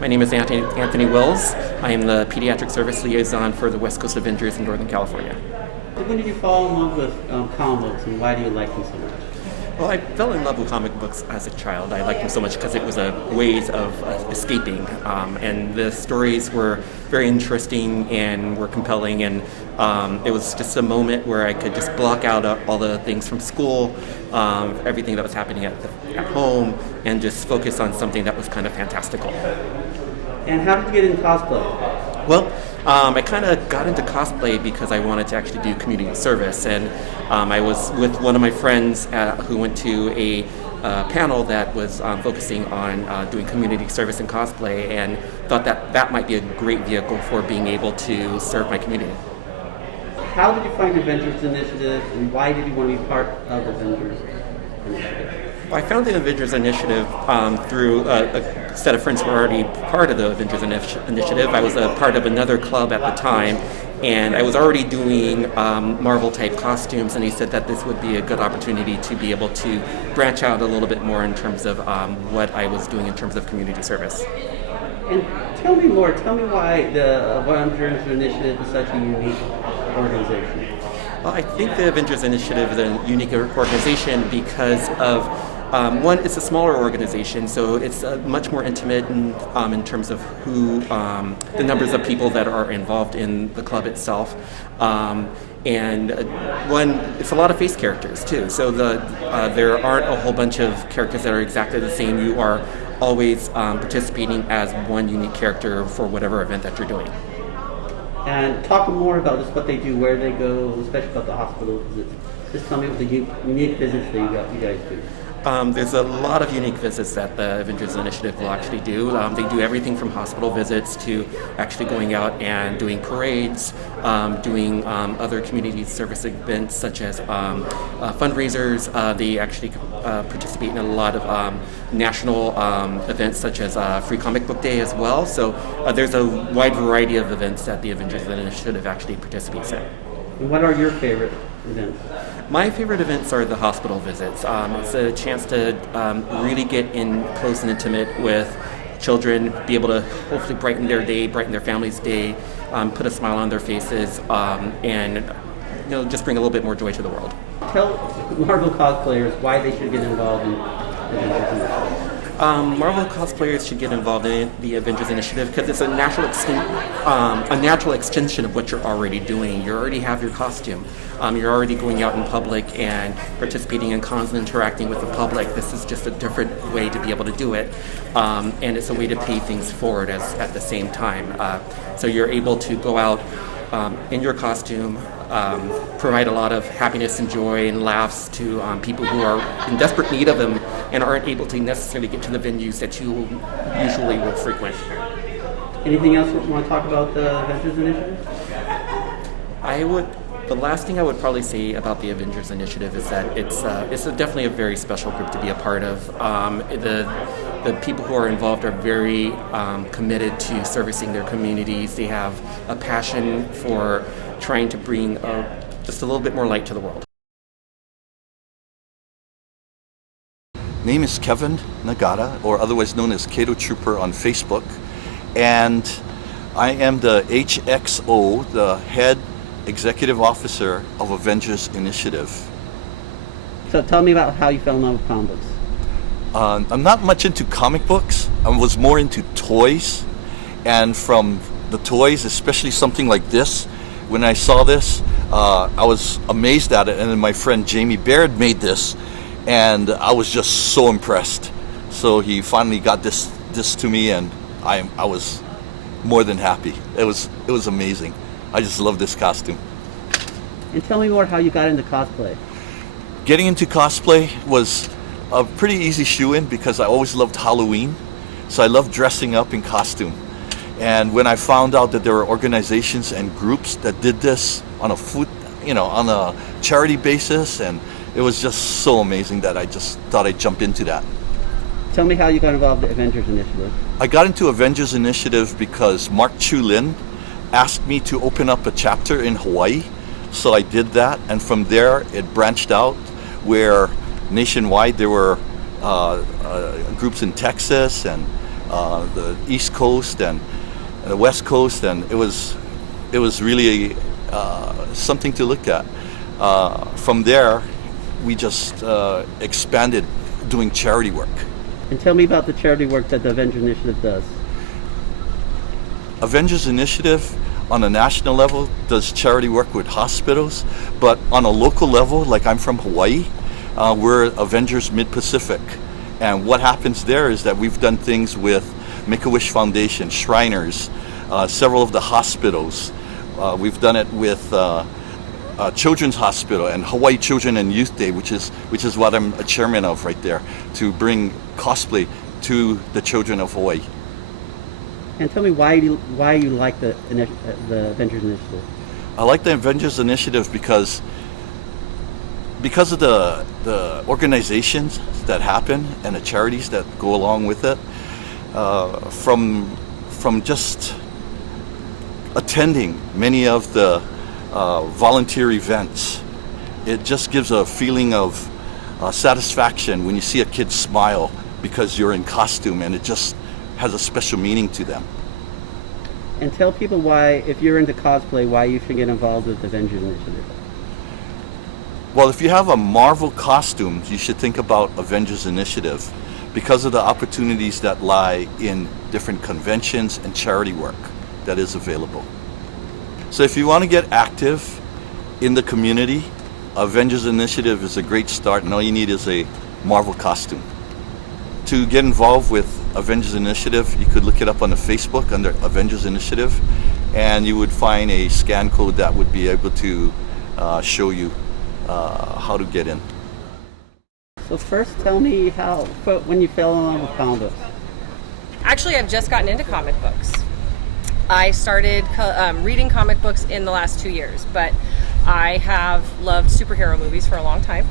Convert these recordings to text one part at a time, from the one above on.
My name is Anthony Wills. I am the Pediatric Service Liaison for the West Coast Avengers in Northern California. When did you fall in love with comic books, and why do you like them so much? Well, I fell in love with comic books as a child. I liked them so much because it was a ways of escaping, and the stories were very interesting and were compelling, and it was just a moment where I could just block out all the things from school, everything that was happening at home, and just focus on something that was kind of fantastical. And how did you get into cosplay? Well, I kind of got into cosplay because I wanted to actually do community service, and I was with one of my friends who went to a panel that was focusing on doing community service and cosplay, and thought that might be a great vehicle for being able to serve my community. How did you find Avengers Initiative, and why did you want to be part of Avengers Initiative? I found the Avengers Initiative through a set of friends who were already part of the Avengers Initiative. I was a part of another club at the time, and I was already doing Marvel-type costumes, and he said that this would be a good opportunity to be able to branch out a little bit more in terms of what I was doing in terms of community service. And tell me more. Tell me why the Avengers Initiative is such a unique organization. Well, I think the Avengers Initiative is a unique organization because of one, it's a smaller organization, so it's much more intimate in terms of who, the numbers of people that are involved in the club itself. And one, it's a lot of face characters too, so there aren't a whole bunch of characters that are exactly the same. You are always participating as one unique character for whatever event that you're doing. And talk more about just what they do, where they go, especially about the hospital visits. Just tell me what the unique visits that you guys do. There's a lot of unique visits that the Avengers Initiative will actually do. They do everything from hospital visits to actually going out and doing parades, doing other community service events such as fundraisers. They actually participate in a lot of national events such as Free Comic Book Day as well. So there's a wide variety of events that the Avengers Initiative actually participates in. And what are your favorite events? My favorite events are the hospital visits. It's a chance to really get in close and intimate with children, be able to hopefully brighten their day, brighten their family's day, put a smile on their faces, and just bring a little bit more joy to the world. Tell Marvel cosplayers why they should get involved in Avengers Initiative. Marvel cosplayers should get involved in the Avengers Initiative because it's a natural extension of what you're already doing. You already have your costume. You're already going out in public and participating in cons and interacting with the public. This is just a different way to be able to do it, and it's a way to pay things forward at the same time. So you're able to go out in your costume, provide a lot of happiness and joy and laughs to people who are in desperate need of them and aren't able to necessarily get to the venues that you usually will frequent. Anything else you want to talk about the Avengers Initiative? The last thing I would probably say about the Avengers Initiative is that it's definitely a very special group to be a part of. The people who are involved are very committed to servicing their communities. They have a passion for trying to bring just a little bit more light to the world. Name is Kevin Nagata, or otherwise known as Kato Trooper on Facebook, and I am the HXO, the head executive officer of Avengers Initiative. So tell me about how you fell in love with comic books. I'm not much into comic books. I was more into toys, and from the toys, especially something like this, when I saw this, I was amazed at it, and then my friend Jamie Baird made this, and I was just so impressed. So he finally got this to me, and I was more than happy. It was amazing. I just love this costume. And tell me more how you got into cosplay. Getting into cosplay was a pretty easy shoe-in because I always loved Halloween, so I loved dressing up in costume. And when I found out that there were organizations and groups that did this on a charity basis, and it was just so amazing that I just thought I'd jump into that. Tell me how you got involved in the Avengers Initiative. I got into Avengers Initiative because Mark Chu Lin asked me to open up a chapter in Hawaii, so I did that, and from there it branched out where nationwide there were groups in Texas and the East Coast and the West Coast, and it was really something to look at. From there, we just expanded doing charity work. And tell me about the charity work that the Avengers Initiative does. Avengers Initiative on a national level does charity work with hospitals, but on a local level, like I'm from Hawaii, we're Avengers Mid-Pacific. And what happens there is that we've done things with Make-A-Wish Foundation, Shriners, several of the hospitals. We've done it with Children's Hospital and Hawaii Children and Youth Day, which is what I'm a chairman of right there, to bring cosplay to the children of Hawaii. And tell me why you like the Avengers Initiative. I like the Avengers Initiative because of the organizations that happen and the charities that go along with it. From just attending many of the volunteer events, it just gives a feeling of satisfaction when you see a kid smile because you're in costume, and it just has a special meaning to them. And tell people why, if you're into cosplay, why you should get involved with the Avengers Initiative. Well, if you have a Marvel costume, you should think about Avengers Initiative because of the opportunities that lie in different conventions and charity work that is available. So if you want to get active in the community, Avengers Initiative is a great start, and all you need is a Marvel costume. To get involved with Avengers Initiative, you could look it up on the Facebook under Avengers Initiative, and you would find a scan code that would be able to show you how to get in. So first, tell me when you fell in love with comic books. Actually, I've just gotten into comic books. I started reading comic books in the last 2 years, but I have loved superhero movies for a long time,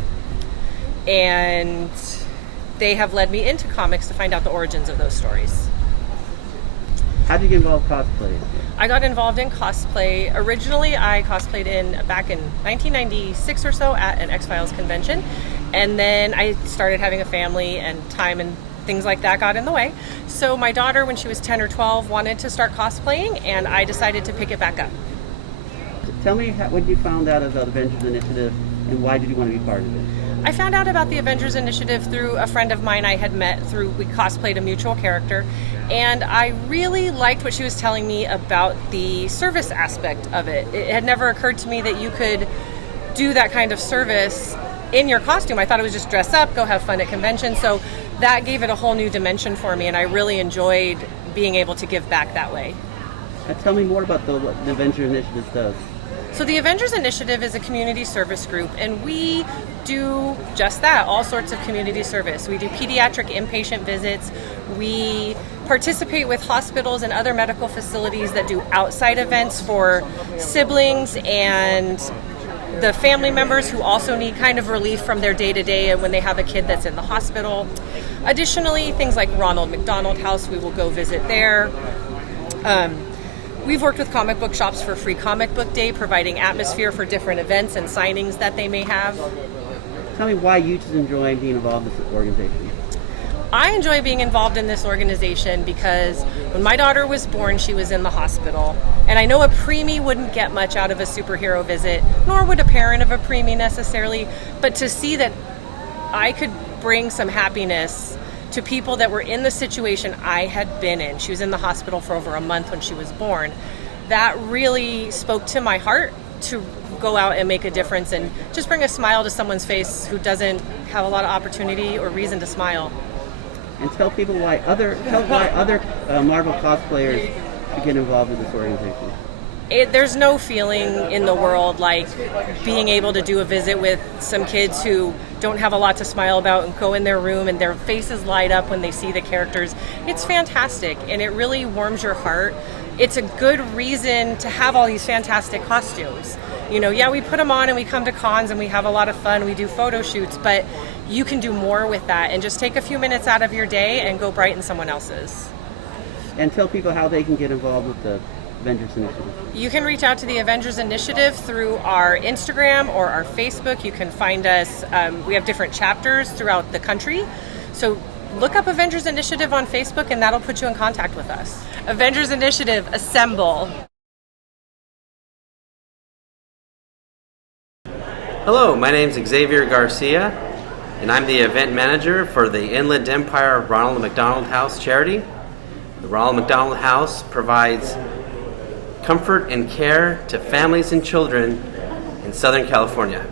and they have led me into comics to find out the origins of those stories. How did you get involved with cosplay? I got involved in cosplay. Originally, I cosplayed back in 1996 or so at an X-Files convention, and then I started having a family, and time and things like that got in the way. So my daughter, when she was 10 or 12, wanted to start cosplaying, and I decided to pick it back up. Tell me when you found out about the Avengers Initiative, and why did you want to be part of it? I found out about the Avengers Initiative through a friend of mine I had met we cosplayed a mutual character, and I really liked what she was telling me about the service aspect of it. It had never occurred to me that you could do that kind of service in your costume. I thought it was just dress up, go have fun at conventions, so that gave it a whole new dimension for me, and I really enjoyed being able to give back that way. Tell me more about what the Avengers Initiative does. So the Avengers Initiative is a community service group, and we do just that, all sorts of community service. We do pediatric inpatient visits. We participate with hospitals and other medical facilities that do outside events for siblings and the family members who also need kind of relief from their day-to-day when they have a kid that's in the hospital. Additionally, things like Ronald McDonald House, we will go visit there. We've worked with comic book shops for Free Comic Book Day, providing atmosphere for different events and signings that they may have. Tell me why you just enjoy being involved in this organization. I enjoy being involved in this organization because when my daughter was born, she was in the hospital. And I know a preemie wouldn't get much out of a superhero visit, nor would a parent of a preemie necessarily, but to see that I could bring some happiness to people that were in the situation I had been in. She was in the hospital for over a month when she was born. That really spoke to my heart to go out and make a difference and just bring a smile to someone's face who doesn't have a lot of opportunity or reason to smile. And tell people why other Marvel cosplayers should get involved with this organization. There's no feeling in the world like being able to do a visit with some kids who don't have a lot to smile about and go in their room and their faces light up when they see the characters. It's fantastic, and it really warms your heart. It's a good reason to have all these fantastic costumes. You know, yeah, we put them on and we come to cons and we have a lot of fun, we do photo shoots, but you can do more with that and just take a few minutes out of your day and go brighten someone else's. And tell people how they can get involved with the Avengers Initiative. You can reach out to the Avengers Initiative through our Instagram or our Facebook. You can find us, we have different chapters throughout the country. So look up Avengers Initiative on Facebook and that'll put you in contact with us. Avengers Initiative, assemble. Hello, my name is Xavier Garcia, and I'm the event manager for the Inland Empire Ronald McDonald House charity. The Ronald McDonald House provides comfort and care to families and children in Southern California.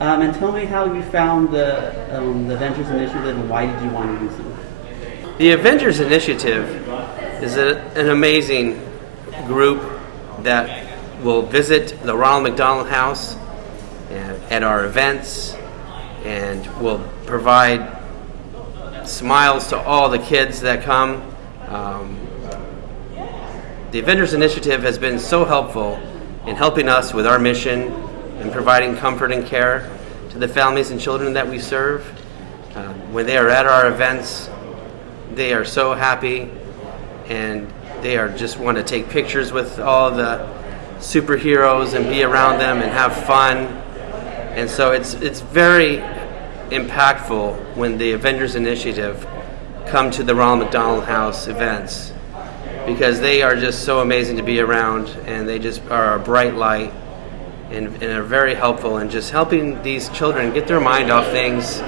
And tell me how you found the Avengers Initiative and why did you want to use it? The Avengers Initiative is an amazing group that will visit the Ronald McDonald House at our events and will provide smiles to all the kids that come. The Avengers Initiative has been so helpful in helping us with our mission and providing comfort and care to the families and children that we serve. When they are at our events, they are so happy and they are just want to take pictures with all the superheroes and be around them and have fun. And so it's very impactful when the Avengers Initiative come to the Ronald McDonald House events, because they are just so amazing to be around, and they just are a bright light and are very helpful in just helping these children get their mind off things,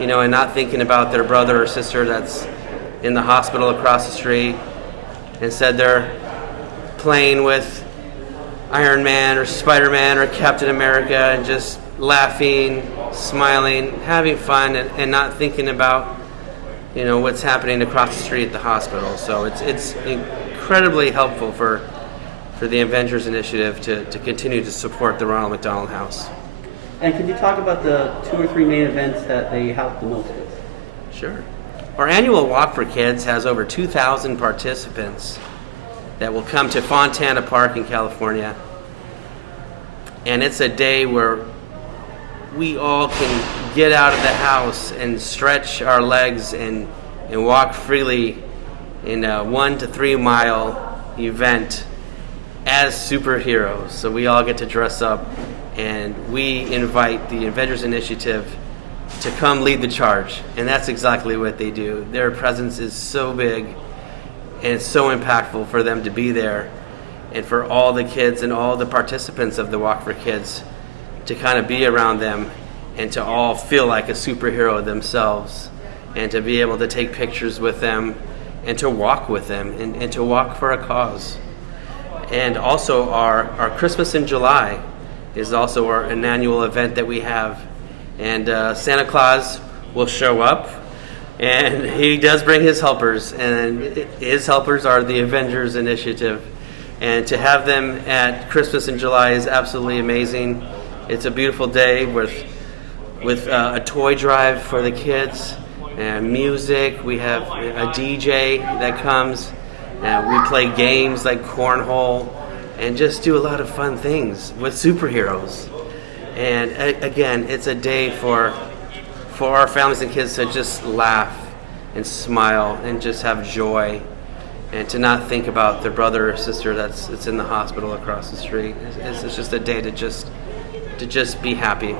you know, and not thinking about their brother or sister that's in the hospital across the street. Instead, they're playing with Iron Man or Spider-Man or Captain America and just laughing, smiling, having fun, and not thinking about, you know, what's happening across the street at the hospital. So it's incredibly helpful for the Avengers Initiative to continue to support the Ronald McDonald House. And can you talk about the 2 or 3 main events that they help the most with? Sure. Our annual Walk for Kids has over 2,000 participants that will come to Fontana Park in California. And it's a day where we all can get out of the house and stretch our legs and walk freely in a 1 to 3 mile event as superheroes. So we all get to dress up, and we invite the Avengers Initiative to come lead the charge. And that's exactly what they do. Their presence is so big and it's so impactful for them to be there, and for all the kids and all the participants of the Walk for Kids to kind of be around them and to all feel like a superhero themselves, and to be able to take pictures with them and to walk with them and to walk for a cause. And also our Christmas in July is also an annual event that we have. And Santa Claus will show up, and he does bring his helpers, and his helpers are the Avengers Initiative. And to have them at Christmas in July is absolutely amazing. It's a beautiful day with a toy drive for the kids and music. We have a DJ that comes, and we play games like cornhole and just do a lot of fun things with superheroes. And again, it's a day for our families and kids to just laugh and smile and just have joy, and to not think about their brother or sister that's in the hospital across the street. It's just a day to just be happy.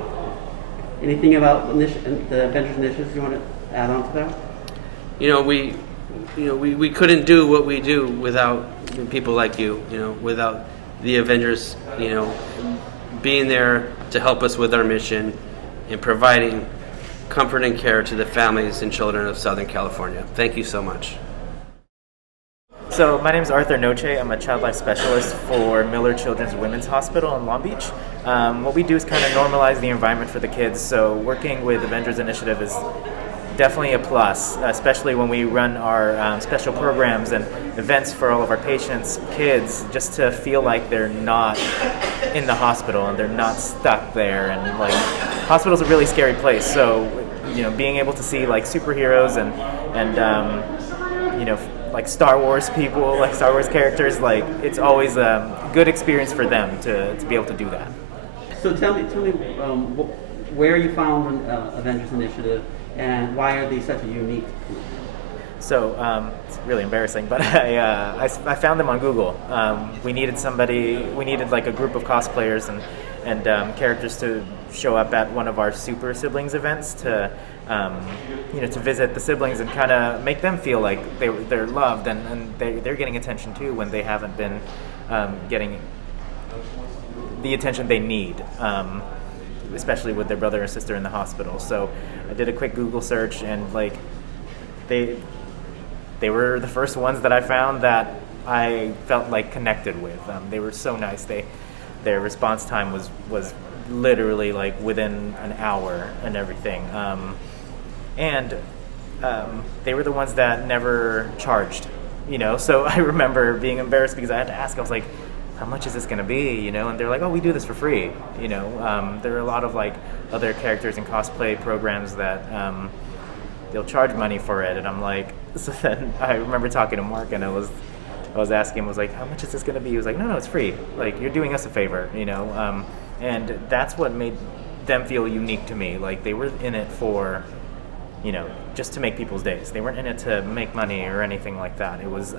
Anything about the Avengers Initiative you want to add on to that? We couldn't do what we do without people like you. Without the Avengers, being there to help us with our mission and providing comfort and care to the families and children of Southern California. Thank you so much. So my name is Arthur Noche. I'm a child life specialist for Miller Children's Women's Hospital in Long Beach. What we do is kind of normalize the environment for the kids. So working with Avengers Initiative is definitely a plus, especially when we run our special programs and events for all of our patients, kids, just to feel like they're not in the hospital and they're not stuck there. And like, hospital's a really scary place. So, being able to see like superheroes and like Star Wars people, like Star Wars characters, like it's always a good experience for them to be able to do that. So tell me, where you found Avengers Initiative and why are they such a unique group? So it's really embarrassing, but I found them on Google. We needed like a group of cosplayers and characters to show up at one of our Super Siblings events to to visit the siblings and kind of make them feel like they're loved and they're getting attention too when they haven't been getting the attention they need, especially with their brother or sister in the hospital. So I did a quick Google search, and like they were the first ones that I found that I felt like connected with. They were so nice. Their response time was literally like within an hour and everything. And they were the ones that never charged, So I remember being embarrassed because I had to ask. I was like, how much is this going to be, And they're like, oh, we do this for free, There are a lot of like other characters in cosplay programs that they'll charge money for it, and I'm like, so then I remember talking to Mark, and I was asking him, I was like, how much is this going to be? He was like, no, it's free. Like, you're doing us a favor, And that's what made them feel unique to me. Like, they were in it for, just to make people's days. They weren't in it to make money or anything like that. It was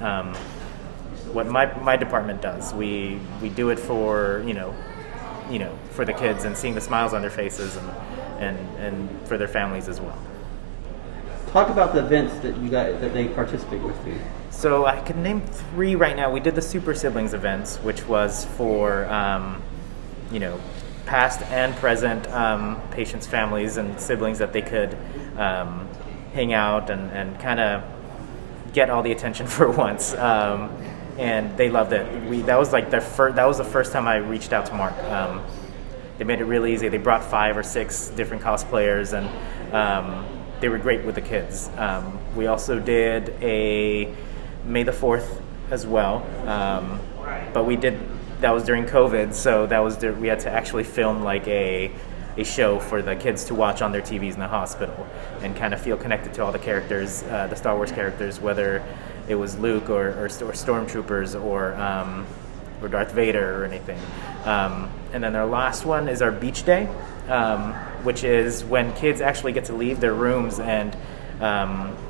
what my department does. We do it for, for the kids and seeing the smiles on their faces and for their families as well. Talk about the events that they participate with you. So I can name 3 right now. We did the Super Siblings events, which was for, past and present patients' families and siblings that they could hang out and kind of get all the attention for once. And they loved it. That was like that was the first time I reached out to Mark. They made it really easy. They brought 5 or 6 different cosplayers, and they were great with the kids. We also did a May the 4th as well, but that was during COVID, so we had to actually film like a show for the kids to watch on their TVs in the hospital and kind of feel connected to all the characters, the Star Wars characters, whether it was Luke or stormtroopers or Darth Vader or anything. And then our last one is our beach day, which is when kids actually get to leave their rooms and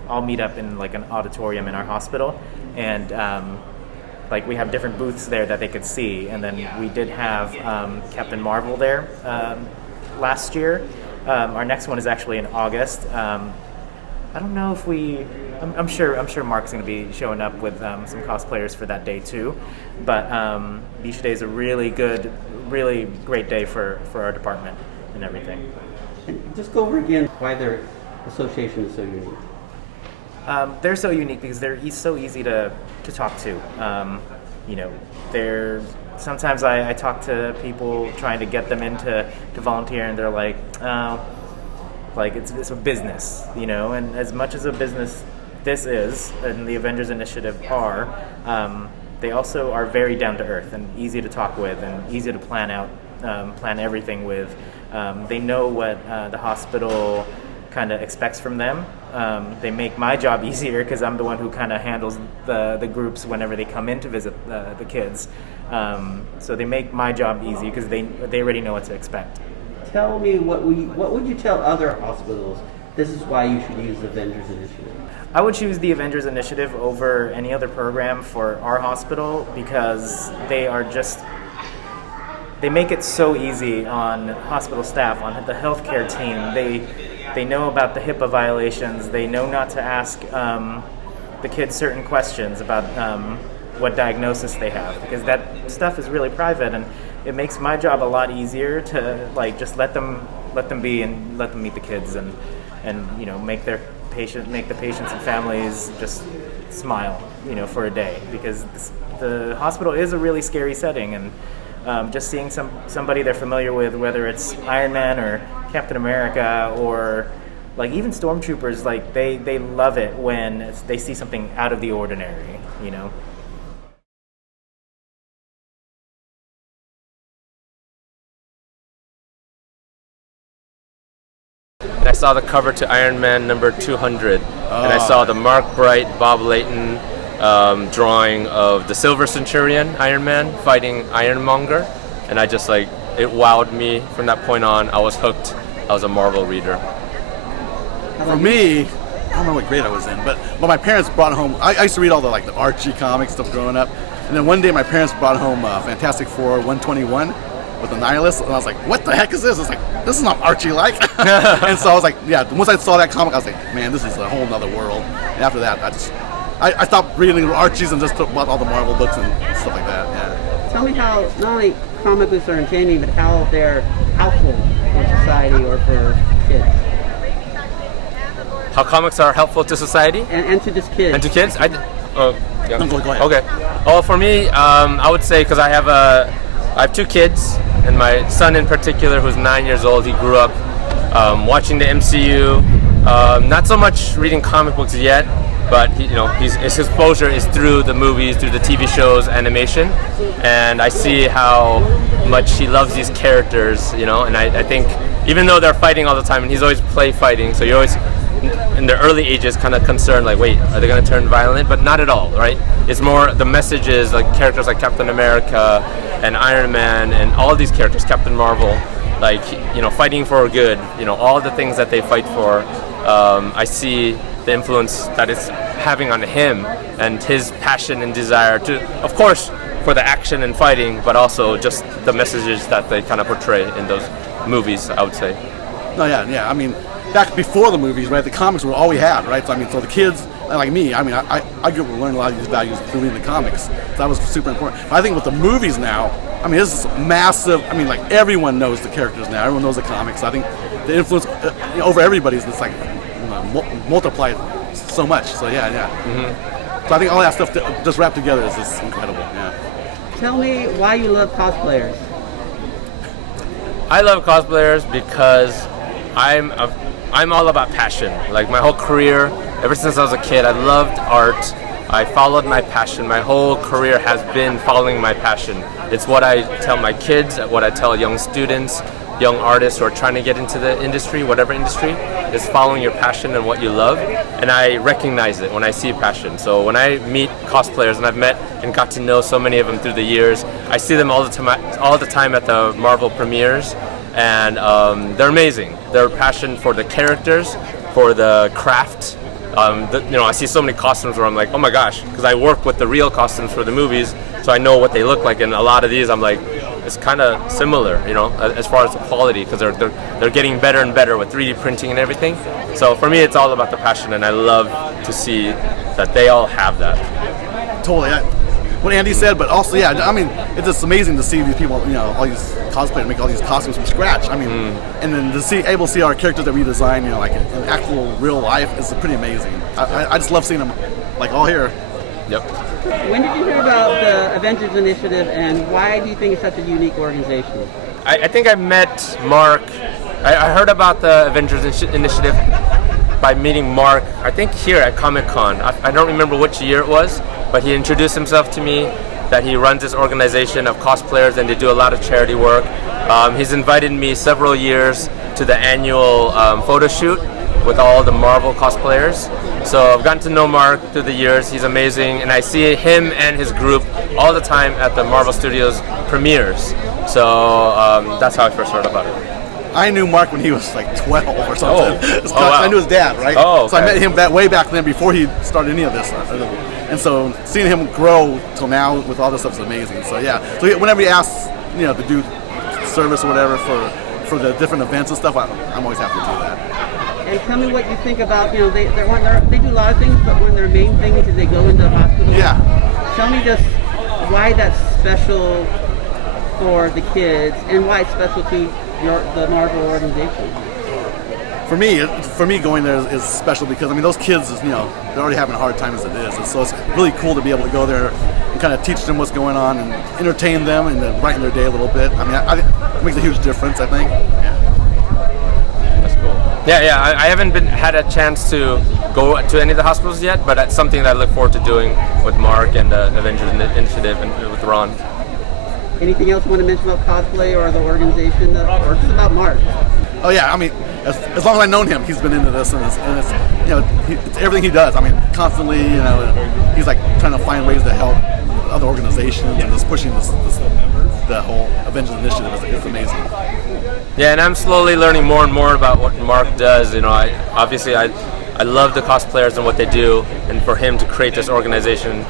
all meet up in like an auditorium in our hospital, and like we have different booths there that they could see. And then we did have Captain Marvel there last year. Our next one is actually in August. I don't know if I'm sure Mark's going to be showing up with some cosplayers for that day too. But Beach Day is a really great day for our department and everything. And just go over again why their association is so unique. They're so unique because they're so easy to talk to. Sometimes I talk to people trying to get them to volunteer, and they're like, like it's a business, and as much as a business this is, and the Avengers Initiative are, they also are very down to earth and easy to talk with and easy to plan everything with. They know what the hospital kind of expects from them. They make my job easier because I'm the one who kind of handles the groups whenever they come in to visit the kids. So they make my job easy because they already know what to expect. Tell me, what would you tell other hospitals? This is why you should use the Avengers Initiative. I would choose the Avengers Initiative over any other program for our hospital because they make it so easy on hospital staff, on the healthcare team. They know about the HIPAA violations. They know not to ask the kids certain questions about what diagnosis they have, because that stuff is really private, and it makes my job a lot easier to like just let them be and let them meet the kids and make the patients and families just smile for a day, because the hospital is a really scary setting, and just seeing somebody they're familiar with, whether it's Iron Man or Captain America or like even stormtroopers, like they love it when they see something out of the ordinary. I saw the cover to Iron Man number 200, and I saw the Mark Bright, Bob Layton drawing of the Silver Centurion Iron Man fighting Ironmonger, and I just it wowed me. From that point on, I was hooked. I was a Marvel reader. For me, I don't know what grade I was in, but my parents brought home. I used to read all the Archie comics stuff growing up, and then one day my parents brought home Fantastic Four 121, with the nihilist, and I was like, what the heck is this? It's like, this is not Archie like. And so I was like, yeah, once I saw that comic, I was like, man, this is a whole nother world. And after that, I stopped reading Archies and just bought all the Marvel books and stuff like that. Yeah. Tell me how not only comic books are entertaining, but how they're helpful for society or for kids. How comics are helpful to society And to just kids. and to kids? Yeah. No, go ahead. Okay. Oh, for me, I would say because I have 2 kids, and my son in particular, who's 9 years old, he grew up watching the MCU. Not so much reading comic books yet, but his exposure is through the movies, through the TV shows, animation, and I see how much he loves these characters. And I think even though they're fighting all the time, and he's always play fighting, so you're always in the early ages kind of concerned, like, wait, are they going to turn violent? But not at all, right? It's more the messages, like characters like Captain America and Iron Man and all these characters, Captain Marvel, like, fighting for good, all the things that they fight for. I see the influence that it's having on him and his passion and desire to, of course, for the action and fighting, but also just the messages that they kind of portray in those movies, I would say. No, yeah. I mean, back before the movies, right? The comics were all we had, right? So I mean, so the kids, like me, I mean, I grew up learning a lot of these values through reading the comics. So that was super important. But I think with the movies now, I mean, this is massive. I mean, like everyone knows the characters now. Everyone knows the comics. So I think the influence over everybody's just like multiplied so much. So yeah. Mm-hmm. So I think all that stuff just wrapped together is just incredible. Yeah. Tell me why you love cosplayers. I love cosplayers because I'm all about passion. Like my whole career, ever since I was a kid, I loved art. I followed my passion. My whole career has been following my passion. It's what I tell my kids, what I tell young students, young artists who are trying to get into the industry, whatever industry, is following your passion and what you love. And I recognize it when I see passion. So when I meet cosplayers, and I've met and got to know so many of them through the years, I see them all the time at the Marvel premieres, and they're amazing. Their passion for the characters, for the craft. I see so many costumes where I'm like, oh my gosh, because I work with the real costumes for the movies, so I know what they look like, and a lot of these I'm like, it's kind of similar, as far as the quality, because they're getting better and better with 3D printing and everything. So for me, it's all about the passion, and I love to see that they all have that. Totally. What Andy said, but also, yeah, I mean, it's just amazing to see these people, all these cosplayers make all these costumes from scratch. I mean, and then able to see our characters that we design, like in actual real life is pretty amazing. I just love seeing them, like, all here. Yep. When did you hear about the Avengers Initiative, and why do you think it's such a unique organization? I think I met Mark. I heard about the Avengers Initiative by meeting Mark, I think here at Comic-Con. I don't remember which year it was, but he introduced himself to me, that he runs this organization of cosplayers and they do a lot of charity work. He's invited me several years to the annual photo shoot with all the Marvel cosplayers. So I've gotten to know Mark through the years. He's amazing, and I see him and his group all the time at the Marvel Studios premieres. So that's how I first heard about it. I knew Mark when he was like 12 or something. Wow. I knew his dad, right? Oh, okay. So I met him way back then before he started any of this. And so seeing him grow till now with all this stuff is amazing. So yeah, so whenever he asks, to do service or whatever for the different events and stuff, I'm always happy to do that. And tell me what you think about, they do a lot of things, but one of their main things is they go into the hospital. Yeah. Tell me just why that's special for the kids and why it's special to the Marvel organization. For me, going there is special because, those kids, they're already having a hard time as it is. And so it's really cool to be able to go there and kind of teach them what's going on and entertain them and then brighten their day a little bit. I think it makes a huge difference, I think. Yeah. That's cool. Yeah, I haven't had a chance to go to any of the hospitals yet, but that's something that I look forward to doing with Mark and the Avengers Initiative and with Ron. Anything else you want to mention about cosplay or the organization, or just about Mark? Oh yeah, as long as I've known him, he's been into this, and it's everything he does. Constantly, he's like trying to find ways to help other organizations and just pushing the whole Avengers Initiative. It's amazing. Yeah, and I'm slowly learning more and more about what Mark does. I love the cosplayers and what they do, and for him to create this organization,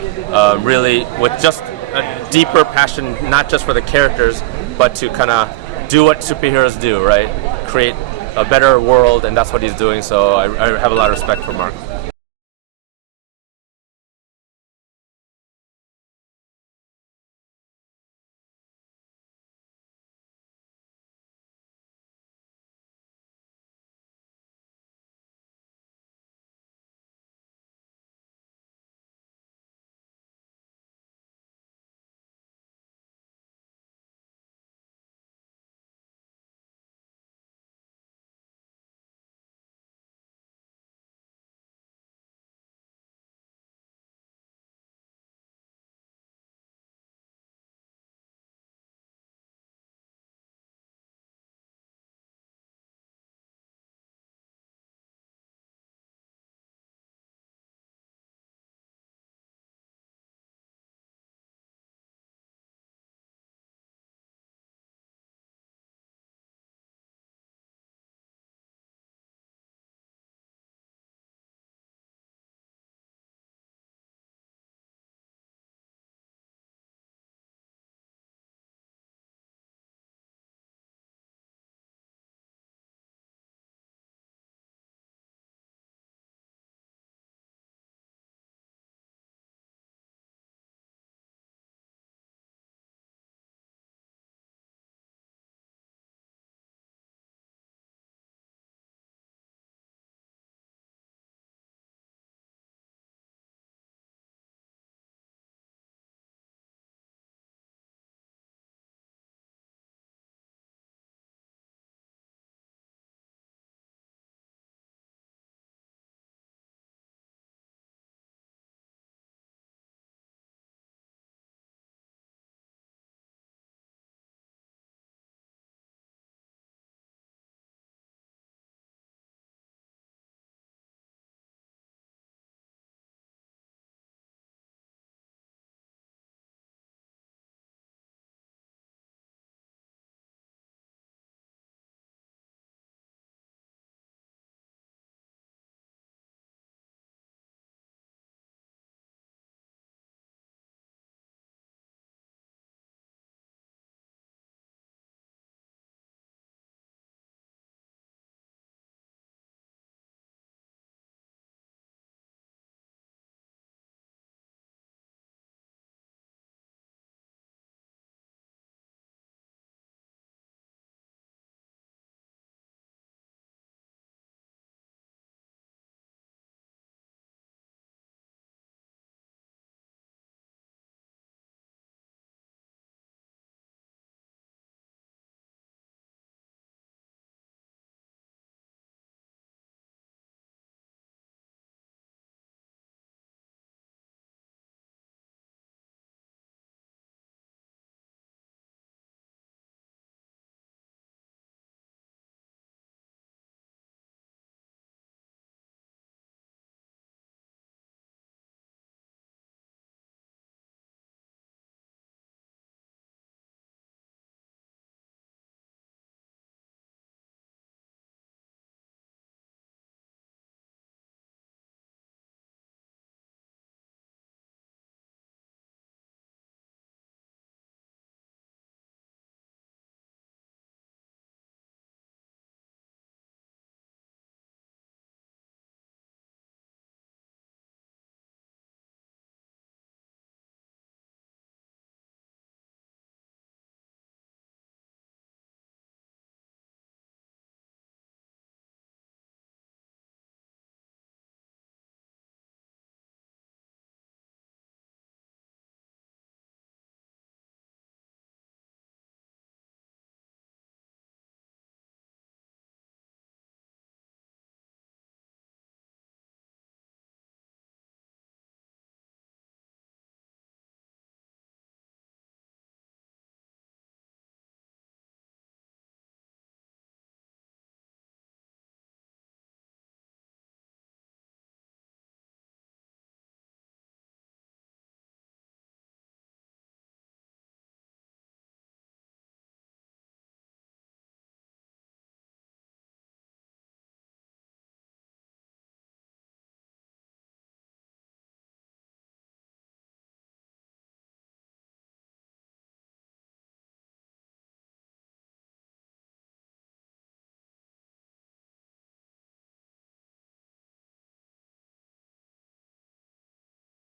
really with just a deeper passion, not just for the characters, but to kind of do what superheroes do, right? Create a better world, and that's what he's doing. So I have a lot of respect for Mark.